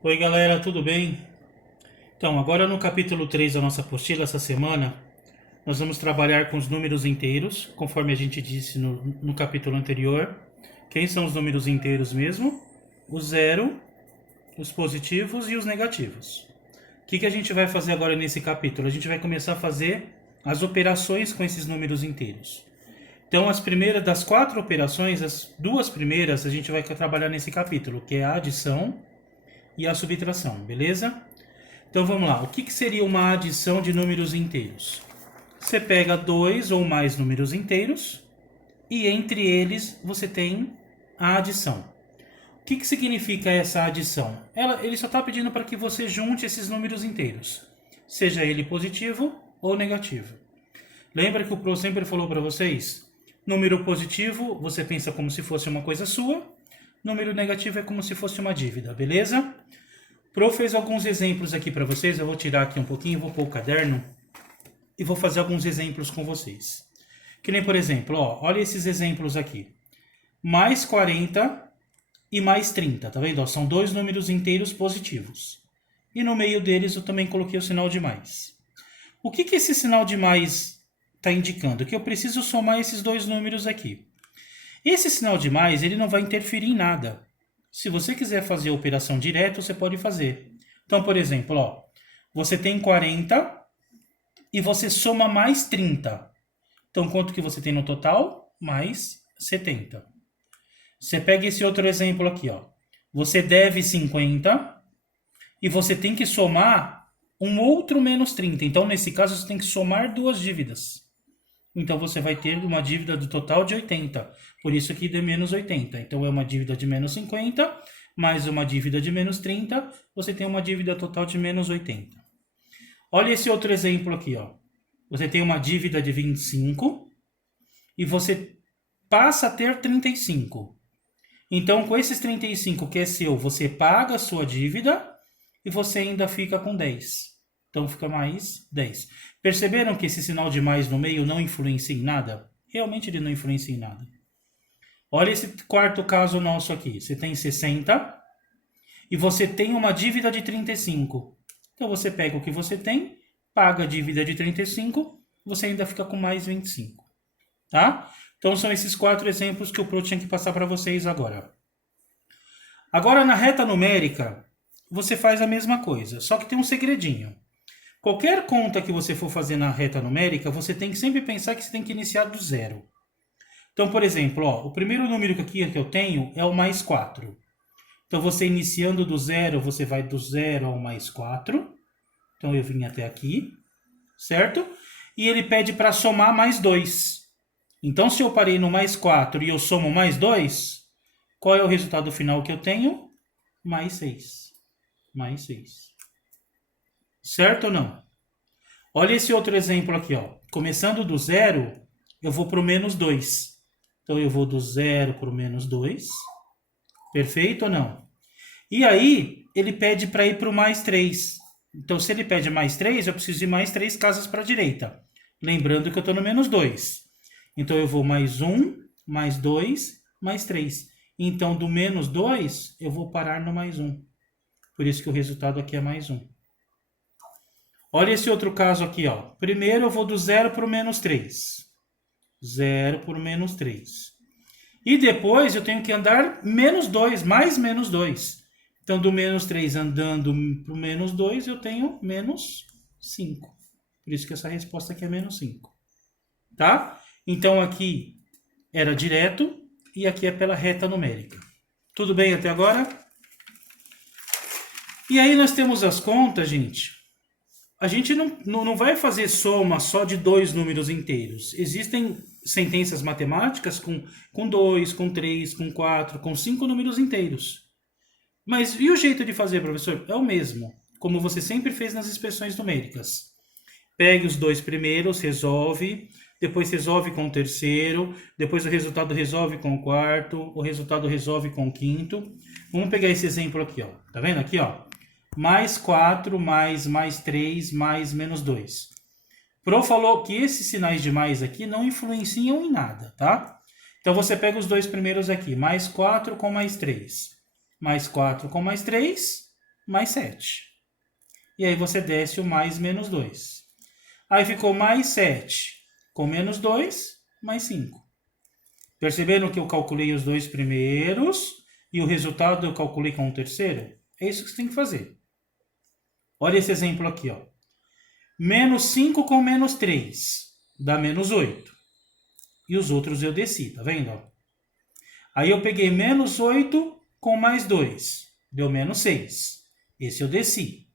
Oi galera, tudo bem? Então, agora no capítulo 3 da nossa apostila, essa semana, nós vamos trabalhar com os números inteiros, conforme a gente disse no capítulo anterior. Quem são os números inteiros mesmo? O zero, os positivos e os negativos. O que a gente vai fazer agora nesse capítulo? A gente vai começar a fazer as operações com esses números inteiros. Então, as primeiras das quatro operações, as duas primeiras, a gente vai trabalhar nesse capítulo, que é a adição e a subtração, beleza? Então vamos lá, o que seria uma adição de números inteiros? Você pega dois ou mais números inteiros e entre eles você tem a adição. O que significa essa adição? Ele só está pedindo para que você junte esses números inteiros, seja ele positivo ou negativo. Lembra que o Pro sempre falou para vocês? Número positivo você pensa como se fosse uma coisa sua, número negativo é como se fosse uma dívida, beleza? O Pro fez alguns exemplos aqui para vocês, eu vou tirar aqui um pouquinho, vou pôr o caderno e vou fazer alguns exemplos com vocês. Que nem, por exemplo, olha esses exemplos aqui. Mais 40 e mais 30, tá vendo? São dois números inteiros positivos. E no meio deles eu também coloquei o sinal de mais. O que esse sinal de mais está indicando? Que eu preciso somar esses dois números aqui. Esse sinal de mais, ele não vai interferir em nada. Se você quiser fazer a operação direto, você pode fazer. Então, por exemplo, você tem 40 e você soma mais 30. Então, quanto que você tem no total? Mais 70. Você pega esse outro exemplo aqui, Você deve 50 e você tem que somar um outro menos 30. Então, nesse caso, você tem que somar duas dívidas. Então, você vai ter uma dívida do total de 80. Por isso aqui de menos 80. Então, é uma dívida de menos 50, mais uma dívida de menos 30. Você tem uma dívida total de menos 80. Olha esse outro exemplo aqui, Você tem uma dívida de 25 e você passa a ter 35. Então, com esses 35 que é seu, você paga a sua dívida e você ainda fica com 10. Então, fica mais 10. Perceberam que esse sinal de mais no meio não influencia em nada? Realmente ele não influencia em nada. Olha esse quarto caso nosso aqui. Você tem 60 e você tem uma dívida de 35. Então, você pega o que você tem, paga a dívida de 35, você ainda fica com mais 25. Tá? Então, são esses quatro exemplos que o Pro tinha que passar para vocês agora. Agora, na reta numérica, você faz a mesma coisa, só que tem um segredinho. Qualquer conta que você for fazer na reta numérica, você tem que sempre pensar que você tem que iniciar do zero. Então, por exemplo, o primeiro número que eu tenho é o mais 4. Então, você iniciando do zero, você vai do zero ao mais 4. Então, eu vim até aqui, certo? E ele pede para somar mais 2. Então, se eu parei no mais 4 e eu somo mais 2, qual é o resultado final que eu tenho? Mais 6. Mais 6. Certo ou não? Olha esse outro exemplo aqui, Começando do zero, eu vou para o menos 2. Então, eu vou do zero para o menos 2. Perfeito ou não? E aí, ele pede para ir para o mais 3. Então, se ele pede mais 3, eu preciso ir mais 3 casas para a direita. Lembrando que eu estou no menos 2. Então, eu vou mais 1, mais 2, mais 3. Então, do menos 2, eu vou parar no mais 1. Por isso que o resultado aqui é mais 1. Olha esse outro caso aqui, Primeiro eu vou do 0 para o menos 3. 0 por menos 3. E depois eu tenho que andar menos 2, mais menos 2. Então, do menos 3 andando para o menos 2, eu tenho menos 5. Por isso que essa resposta aqui é menos 5. Tá? Então, aqui era direto e aqui é pela reta numérica. Tudo bem até agora? E aí nós temos as contas, gente. A gente não vai fazer soma só de dois números inteiros. Existem sentenças matemáticas com 2, com 3, com 4, com 5 números inteiros. Mas e o jeito de fazer, professor? É o mesmo, como você sempre fez nas expressões numéricas. Pegue os dois primeiros, resolve, depois resolve com o terceiro, depois o resultado resolve com o quarto, o resultado resolve com o quinto. Vamos pegar esse exemplo aqui, Tá vendo aqui, Mais 4, mais 3, mais menos 2. Pro falou que esses sinais de mais aqui não influenciam em nada, tá? Então, você pega os dois primeiros aqui, mais 4 com mais 3. Mais 4 com mais 3, mais 7. E aí você desce o mais menos 2. Aí ficou mais 7 com menos 2, mais 5. Perceberam que eu calculei os dois primeiros e o resultado eu calculei com o terceiro? É isso que você tem que fazer. Olha esse exemplo aqui, ó. Menos 5 com menos 3 dá menos 8. E os outros eu desci, tá vendo? Aí eu peguei menos 8 com mais 2. Deu menos 6. Esse eu desci.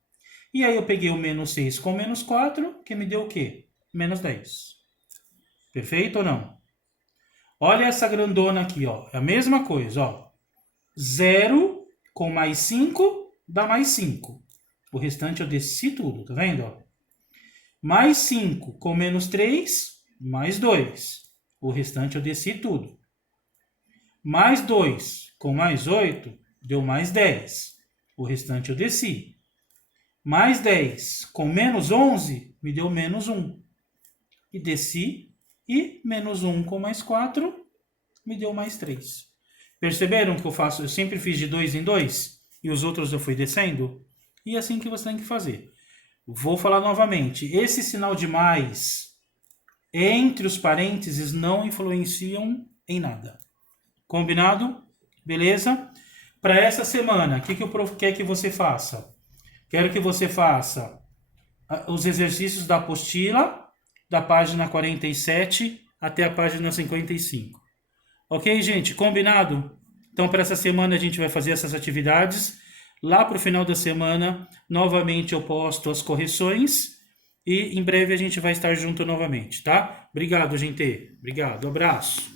E aí eu peguei o menos 6 com menos 4, que me deu o quê? Menos 10. Perfeito ou não? Olha essa grandona aqui, ó. É a mesma coisa, ó. 0 com mais 5 dá mais 5. O restante eu desci tudo, tá vendo? Ó? Mais 5 com menos 3, mais 2. O restante eu desci tudo. Mais 2 com mais 8, deu mais 10. O restante eu desci. Mais 10 com menos 11, me deu menos 1. E desci. E menos 1 com mais 4, me deu mais 3. Perceberam que eu faço? Eu sempre fiz de 2 em 2 e os outros eu fui descendo? E é assim que você tem que fazer. Vou falar novamente. Esse sinal de mais entre os parênteses não influenciam em nada. Combinado? Beleza? Para essa semana, o que o prof quer que você faça? Quero que você faça os exercícios da apostila, da página 47 até a página 55. Ok, gente? Combinado? Então, para essa semana, a gente vai fazer essas atividades. Lá para o final da semana, novamente eu posto as correções. E em breve a gente vai estar junto novamente, tá? Obrigado, gente. Obrigado. Abraço.